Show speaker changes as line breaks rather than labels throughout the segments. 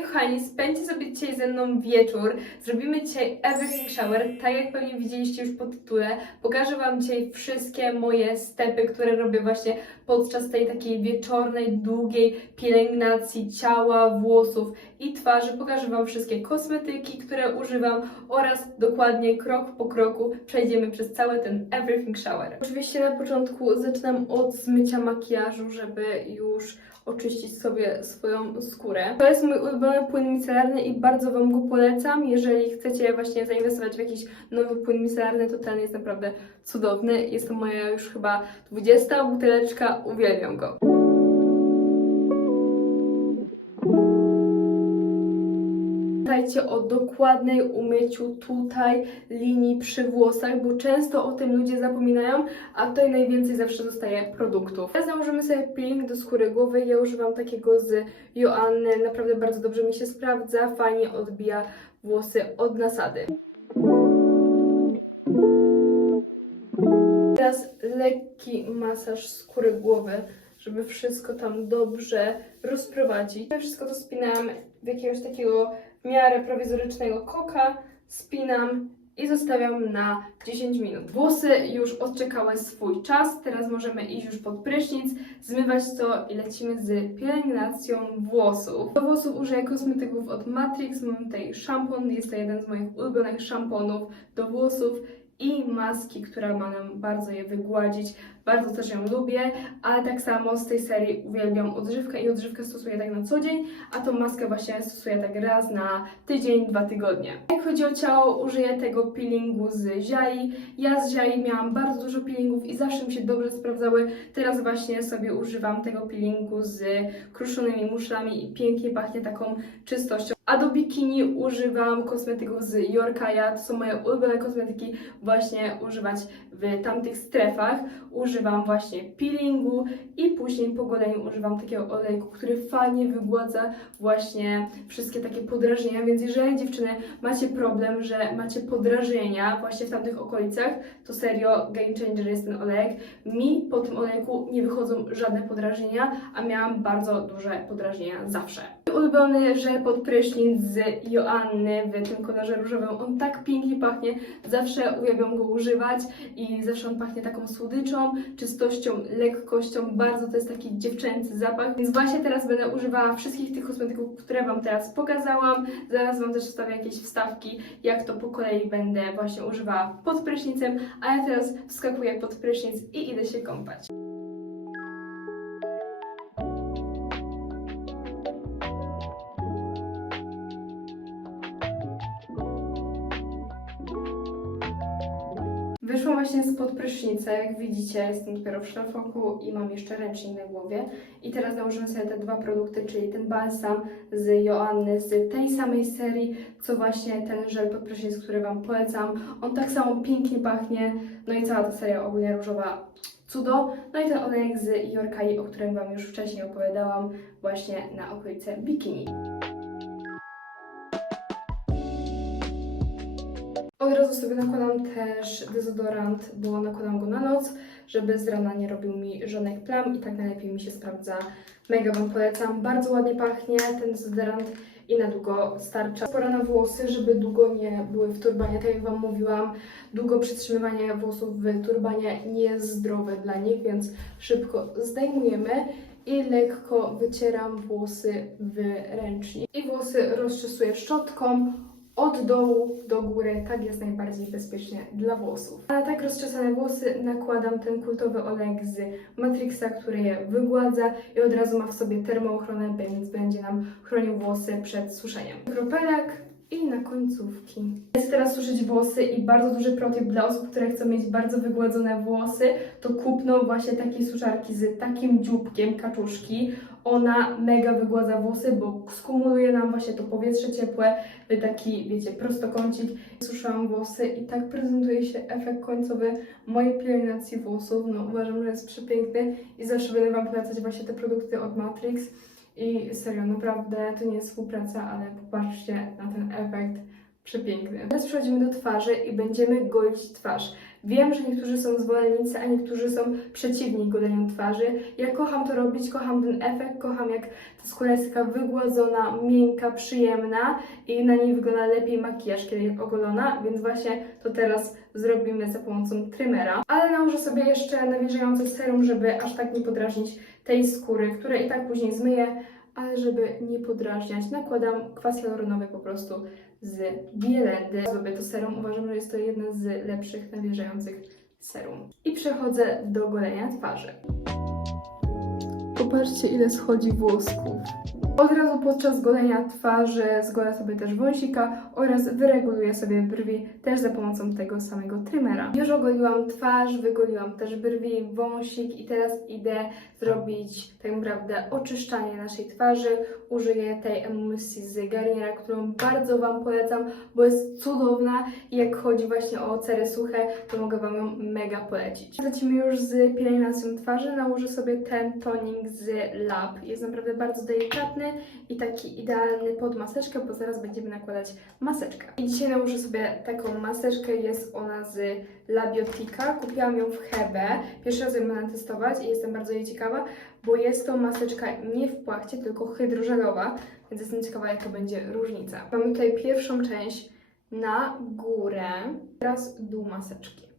Kochani, spędźcie sobie dzisiaj ze mną wieczór. Zrobimy dzisiaj everything shower. Tak jak pewnie widzieliście już po tytule, pokażę Wam dzisiaj wszystkie moje stepy, które robię właśnie podczas tej takiej wieczornej, długiej pielęgnacji ciała, włosów i twarzy. Pokażę Wam wszystkie kosmetyki, które używam oraz dokładnie krok po kroku przejdziemy przez cały ten everything shower. Oczywiście na początku zaczynam od zmycia makijażu, żeby już oczyścić sobie swoją skórę. To jest mój ulubiony płyn micelarny i bardzo Wam go polecam. Jeżeli chcecie właśnie zainwestować w jakiś nowy płyn micelarny, to ten jest naprawdę cudowny. Jest to moja już chyba 20 buteleczka, uwielbiam go. Pamiętajcie o dokładnej umyciu tutaj linii przy włosach, bo często o tym ludzie zapominają, a tutaj najwięcej zawsze zostaje produktów. Teraz nałożymy sobie peeling do skóry głowy. Ja używam takiego z Joanny, naprawdę bardzo dobrze mi się sprawdza, fajnie odbija włosy od nasady. Teraz lekki masaż skóry głowy, żeby wszystko tam dobrze rozprowadzić. Ja wszystko to spinam w jakiegoś takiego miarę prowizorycznego koka, spinam i zostawiam na 10 minut. Włosy już odczekały swój czas, teraz możemy iść już pod prysznic, zmywać to i lecimy z pielęgnacją włosów. Do włosów użyję kosmetyków od Matrix, mam tutaj szampon, jest to jeden z moich ulubionych szamponów do włosów i maski, która ma nam bardzo je wygładzić. Bardzo też ją lubię, ale tak samo z tej serii uwielbiam odżywkę i odżywkę stosuję tak na co dzień, a tą maskę właśnie stosuję tak raz na tydzień, dwa tygodnie. Jak chodzi o ciało, użyję tego peelingu z Ziai. Ja z Ziai miałam bardzo dużo peelingów i zawsze mi się dobrze sprawdzały. Teraz właśnie sobie używam tego peelingu z kruszonymi muszlami i pięknie pachnie taką czystością. A do bikini używam kosmetyków z Yorkaya. To są moje ulubione kosmetyki właśnie używać w tamtych strefach. Używam właśnie peelingu i później po goleniu używam takiego olejku, który fajnie wygładza właśnie wszystkie takie podrażnienia. Więc jeżeli dziewczyny macie problem, że macie podrażnienia właśnie w tamtych okolicach, to serio game changer jest ten olejek. Mi po tym olejku nie wychodzą żadne podrażnienia, a miałam bardzo duże podrażnienia zawsze. Ulubiony żel pod prysznic z Joanny w tym kolorze różowym. On tak pięknie pachnie, zawsze uwielbiam go używać i zawsze on pachnie taką słodyczą, czystością, lekkością. Bardzo to jest taki dziewczęcy zapach. Więc właśnie teraz będę używała wszystkich tych kosmetyków, które Wam teraz pokazałam. Zaraz Wam też wstawię jakieś wstawki, jak to po kolei będę właśnie używała pod prysznicem. A ja teraz wskakuję pod prysznic i idę się kąpać. Wyszłam właśnie spod prysznica, jak widzicie, jestem dopiero w szlafoku i mam jeszcze ręcznik na głowie. I teraz nałożymy sobie te dwa produkty, czyli ten balsam z Joanny z tej samej serii, co właśnie ten żel pod prysznic, który Wam polecam. On tak samo pięknie pachnie, no i cała ta seria ogólnie różowa cudo. No i ten olejek z Yorkai, o którym Wam już wcześniej opowiadałam, właśnie na okolice bikini. Od razu sobie nakładam też dezodorant, bo nakładam go na noc, żeby z rana nie robił mi żadnych plam i tak najlepiej mi się sprawdza. Mega Wam polecam, bardzo ładnie pachnie ten dezodorant i na długo starcza. Pora na włosy, żeby długo nie były w turbanie, tak jak Wam mówiłam, długo przytrzymywanie włosów w turbanie nie jest zdrowe dla nich, więc szybko zdejmujemy i lekko wycieram włosy w ręcznik. I włosy rozczesuję szczotką, od dołu do góry, tak jest najbardziej bezpiecznie dla włosów. A na tak rozczesane włosy nakładam ten kultowy olejek z Matrixa, który je wygładza i od razu ma w sobie termoochronę, więc będzie nam chronił włosy przed suszeniem. Kropelek i na końcówki. Chcę teraz suszyć włosy i bardzo duży protip dla osób, które chcą mieć bardzo wygładzone włosy, to kupną właśnie takiej suszarki z takim dzióbkiem kaczuszki. Ona mega wygładza włosy, bo skumuluje nam właśnie to powietrze ciepłe w taki, wiecie, prostokącik. Suszyłam włosy i tak prezentuje się efekt końcowy mojej pielęgnacji włosów. No uważam, że jest przepiękny i zawsze będę Wam polecać właśnie te produkty od Matrix. I serio, naprawdę to nie jest współpraca, ale popatrzcie na ten efekt przepiękny. Teraz przechodzimy do twarzy i będziemy golić twarz. Wiem, że niektórzy są zwolennicy, a niektórzy są przeciwni goleniu twarzy. Ja kocham to robić, kocham ten efekt, kocham jak ta skóra jest taka wygładzona, miękka, przyjemna i na niej wygląda lepiej makijaż, kiedy jest ogolona, więc właśnie to teraz zrobimy za pomocą trymera. Ale nałożę sobie jeszcze nawilżający serum, żeby aż tak nie podrażnić tej skóry, które i tak później zmyję, ale żeby nie podrażniać, nakładam kwas hialuronowy po prostu z Bielendy. Zrobię to serum, uważam, że jest to jedno z lepszych nawilżających serum. I przechodzę do golenia twarzy. Popatrzcie, ile schodzi włosków. Od razu podczas golenia twarzy zgolę sobie też wąsika oraz wyreguluję sobie brwi też za pomocą tego samego trymera. Już ogoliłam twarz, wygoliłam też brwi, wąsik i teraz idę zrobić tak naprawdę oczyszczanie naszej twarzy. Użyję tej emulsji z Garniera, którą bardzo Wam polecam, bo jest cudowna i jak chodzi właśnie o cery suche, to mogę Wam ją mega polecić. Lecimy już z pielęgnacją twarzy. Nałożę sobie ten tonik z Lab. Jest naprawdę bardzo delikatny i taki idealny pod maseczkę, bo zaraz będziemy nakładać maseczkę. I dzisiaj nałożę sobie taką maseczkę, jest ona z Labiotika. Kupiłam ją w Hebe. Pierwszy raz ją będę testować i jestem bardzo jej ciekawa, bo jest to maseczka nie w płachcie, tylko hydrożelowa, więc jestem ciekawa, jaka będzie różnica. Mamy tutaj pierwszą część na górę, teraz dół maseczki.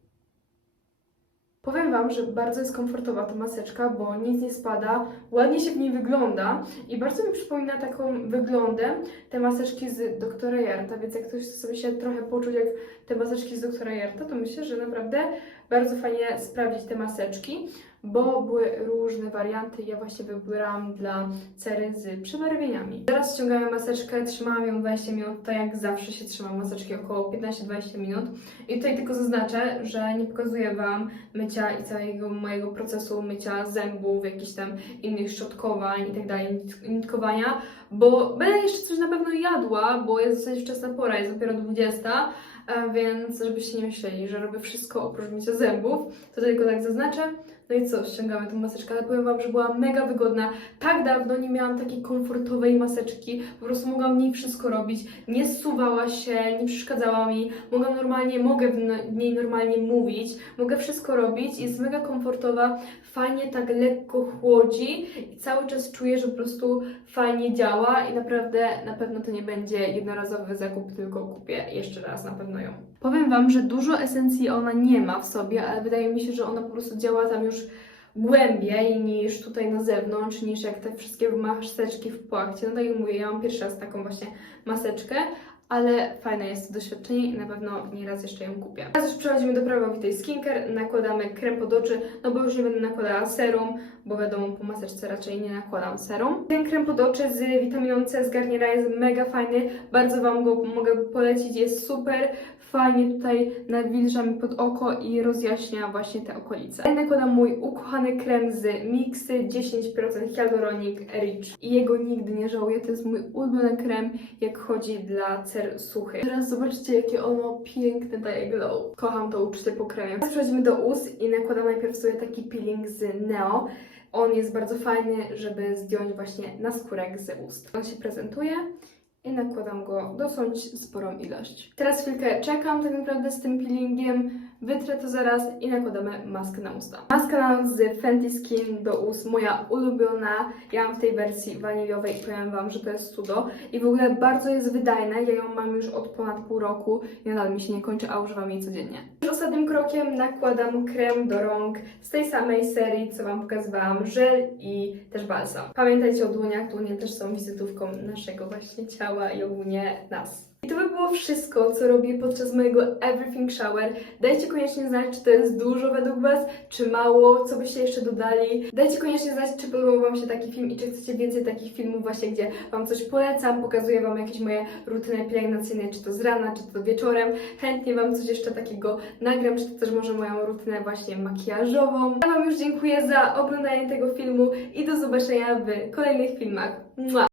Powiem Wam, że bardzo jest komfortowa ta maseczka, bo nic nie spada, ładnie się w niej wygląda i bardzo mi przypomina taką wyglądem te maseczki z doktora Jarta, więc jak ktoś chce sobie się trochę poczuć jak te maseczki z doktora Jarta, to myślę, że naprawdę bardzo fajnie sprawdzić te maseczki, bo były różne warianty. Ja właśnie wybrałam dla cery z przebarwieniami. Teraz ściągałem maseczkę, trzymałam ją 20 minut, tak jak zawsze się trzyma maseczki, około 15-20 minut. I tutaj tylko zaznaczę, że nie pokazuję Wam mycia i całego mojego procesu mycia zębów, jakichś tam innych szczotkowań i tak dalej, nit- nitkowania, bo będę jeszcze coś na pewno jadła, bo jest dosyć wczesna pora, jest dopiero 20, e, więc żebyście nie myśleli, że robię wszystko oprócz mycia zębów, to tylko tak zaznaczę. No i co, ściągamy tą maseczkę, ale powiem Wam, że była mega wygodna. Tak dawno nie miałam takiej komfortowej maseczki, po prostu mogłam w niej wszystko robić, nie zsuwała się, nie przeszkadzała mi, mogłam normalnie, mogę w niej normalnie mówić, mogę wszystko robić, jest mega komfortowa, fajnie tak lekko chłodzi i cały czas czuję, że po prostu fajnie działa i naprawdę na pewno to nie będzie jednorazowy zakup, tylko kupię jeszcze raz na pewno ją. Powiem Wam, że dużo esencji ona nie ma w sobie, ale wydaje mi się, że ona po prostu działa tam już głębiej niż tutaj na zewnątrz, niż jak te wszystkie maseczki w płachcie. No tak jak mówię, ja mam pierwszy raz taką właśnie maseczkę, ale fajne jest to doświadczenie i na pewno nieraz jeszcze ją kupię. Teraz już przechodzimy do prawowitej skincare, nakładamy krem pod oczy, no bo już nie będę nakładała serum, bo wiadomo, po maseczce raczej nie nakładam serum. Ten krem pod oczy z witaminą C z Garniera jest mega fajny, bardzo Wam go mogę polecić, jest super, fajnie tutaj nawilża mi pod oko i rozjaśnia właśnie te okolice. Ja nakładam mój ukochany krem z Mixy 10% Hyaluronic Rich. I jego nigdy nie żałuję, to jest mój ulubiony krem, jak chodzi dla cer suchych. Teraz zobaczcie, jakie on ma piękny daje glow. Kocham to uczucie po kremie. Teraz przechodzimy do ust i nakładam najpierw sobie taki peeling z Neo. On jest bardzo fajny, żeby zdjąć właśnie naskórek z ust. On się prezentuje i nakładam go dosyć sporą ilość. Teraz chwilkę czekam tak naprawdę z tym peelingiem, wytrę to zaraz i nakładamy maskę na usta. Maska z Fenty Skin do ust, moja ulubiona. Ja mam w tej wersji waniliowej i powiem Wam, że to jest cudo. I w ogóle bardzo jest wydajna, ja ją mam już od ponad pół roku i nadal mi się nie kończy, a używam jej codziennie. Już ostatnim krokiem nakładam krem do rąk z tej samej serii, co Wam pokazywałam, żel i też balsam. Pamiętajcie o dłoniach, dłonie też są wizytówką naszego właśnie ciała i ogólnie nas. I to by było wszystko, co robię podczas mojego Everything Shower. Dajcie koniecznie znać, czy to jest dużo według Was, czy mało, co byście jeszcze dodali. Dajcie koniecznie znać, czy podobał Wam się taki film i czy chcecie więcej takich filmów właśnie, gdzie Wam coś polecam, pokazuję Wam jakieś moje rutyny pielęgnacyjne, czy to z rana, czy to wieczorem. Chętnie Wam coś jeszcze takiego nagram, czy to też może moją rutynę właśnie makijażową. Ja Wam już dziękuję za oglądanie tego filmu i do zobaczenia w kolejnych filmach. Mua!